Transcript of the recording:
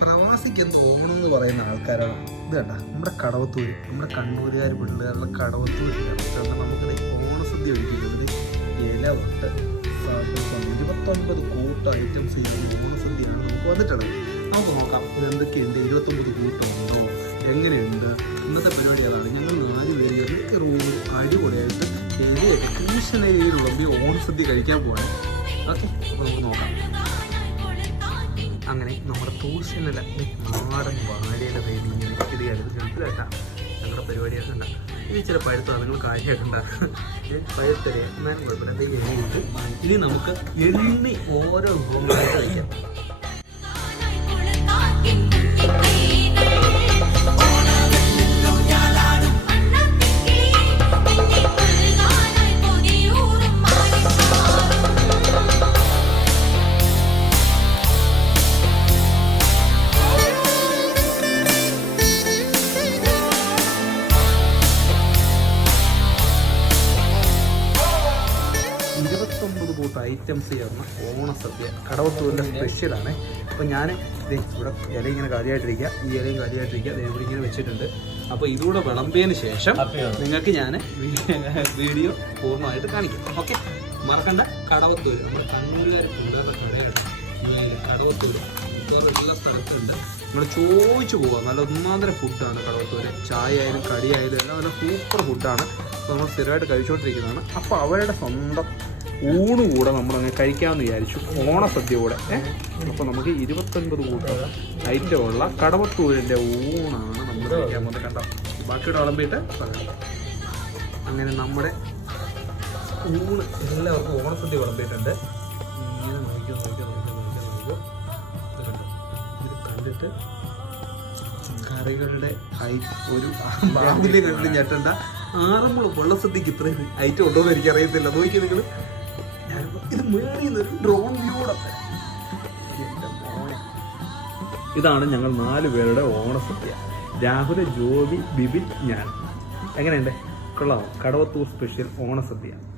പ്രവാസിക്ക് ഓണം എന്ന് പറയുന്ന ആൾക്കാരാണ്. ഇത് കണ്ട നമ്മുടെ കടവത്തൂര് നമ്മുടെ കണ്ണൂരുകാർ പിള്ളേരുടെ കാരണം നമുക്ക് ഓണസദ്യ ഒഴിക്കുന്നത് ഇല സദ്യ ഇരുപത്തൊൻപത് കൂട്ട ഐറ്റംസ് ഓണസദ്യയാണ് നമുക്ക് വന്നിട്ടുള്ളത്. നമുക്ക് നോക്കാം ഇത് എന്തൊക്കെയുണ്ട് ഇരുപത്തൊമ്പത് കൂട്ടുണ്ടോ എങ്ങനെയുണ്ട്? ഇന്നത്തെ പരിപാടി അതാണ്. ഞങ്ങൾ നാല് പേര് മിക്ക റൂമിൽ അടിപൊളിയായിട്ട് എലിയൊക്കെ ട്യൂഷൻ ഏരിയയിൽ വിളമ്പി ഓണസദ്യ കഴിക്കാൻ പോകാൻ ഓക്കെ നമുക്ക് നോക്കാം. അങ്ങനെ നമ്മുടെ ട്യൂഷനിലെ നാടൻ വാഴയുടെ പേര് ഇങ്ങനെ ഇത് ഗൾഫിലാട്ടാ ഞങ്ങളുടെ പരിപാടിയൊക്കെ ഉണ്ട് ഇത് ചില പഴുത്താണ് നിങ്ങൾ കാര്യമായിട്ടുണ്ട പഴുത്തരെ എന്നാലും കുഴപ്പമില്ല. ഇത് ഇനി നമുക്ക് എണ്ണി ഓരോ വിഭവങ്ങളായിട്ട് കഴിക്കാം. ഇരുപത്തൊമ്പത് കൂട്ടം ഐറ്റംസ് ചേർന്ന ഓണസദ്യ. കടവത്തൂരിന്റെ സ്പെഷ്യലാണ് അപ്പോൾ ഞാൻ ഇവിടെ ഇല ഇങ്ങനെ കാര്യമായിട്ടിരിക്കുക ഈ ഇലയും കാര്യമായിട്ടിരിക്കുക ഇവിടെ ഇങ്ങനെ വെച്ചിട്ടുണ്ട്. അപ്പോൾ ഇതുകൂടെ വിളമ്പിയതിന് ശേഷം നിങ്ങൾക്ക് ഞാൻ വീഡിയോ പൂർണമായിട്ട് കാണിക്കാം. ഓക്കെ? മറക്കണ്ട. കടവത്തൂർ നമ്മുടെ കണ്ണൂരുകാർ പിള്ളേരുടെ കടയാണ്. കടവത്തൂർ വേറെ എല്ലാ സ്ഥലത്തുണ്ട്. നമ്മൾ ചോദിച്ചു പോവാം. നല്ല ഒന്നാന്തര ഫുഡാണ് കടവത്തൂര്. ചായ ആയാലും കടി ആയാലും എല്ലാം നല്ല സൂപ്പർ ഫുഡാണ് അപ്പോൾ നമ്മൾ സ്ഥിരമായിട്ട് കഴിച്ചുകൊണ്ടിരിക്കുന്നതാണ് അപ്പോൾ അവരുടെ സ്വന്തം ഊണ് കൂടെ നമ്മളങ്ങ് കഴിക്കാമെന്ന് വിചാരിച്ചു. ഓണസദ്യ കൂടെ അപ്പോൾ നമുക്ക് ഇരുപത്തൊൻപത് കൂട്ടം ഉള്ള കടവത്തൂരിന്റെ ഊണാണ് നമ്മൾ കഴിക്കാൻ പോകുന്നത്. കണ്ടോ? ബാക്കിയുടെ വിളമ്പിയിട്ട് അങ്ങനെ നമ്മുടെ ഊണ് എല്ലാവർക്കും ഓണസദ്യ വിളമ്പിയിട്ടുണ്ട്. ഇങ്ങനെ നോക്കിയോ നോക്കിയോ നോക്കിയോ നോക്കിയോ നോക്കിയോ ഇത് കണ്ടോ? ഇത് കണ്ടിട്ട് കറികളുടെ ഒരു ബാബിലെ കണ്ടിട്ട് ഞെട്ടണ്ട. ആറന്മുള വെള്ളസദ്യക്ക് ഇത്രയും ഐറ്റം ഉണ്ടോ എന്ന് എനിക്ക് അറിയത്തില്ല നോക്കി നിങ്ങൾ ഇത് ഡ്രോൺ ഇതാണ് ഞങ്ങൾ നാല് പേരുടെ ഓണസദ്യ. രാഹുൽ ജോബി ബിബിൻ ഞാൻ. എങ്ങനെയുണ്ട്? കൊള്ളാം. കടവത്തൂർ സ്പെഷ്യൽ ഓണസദ്യ.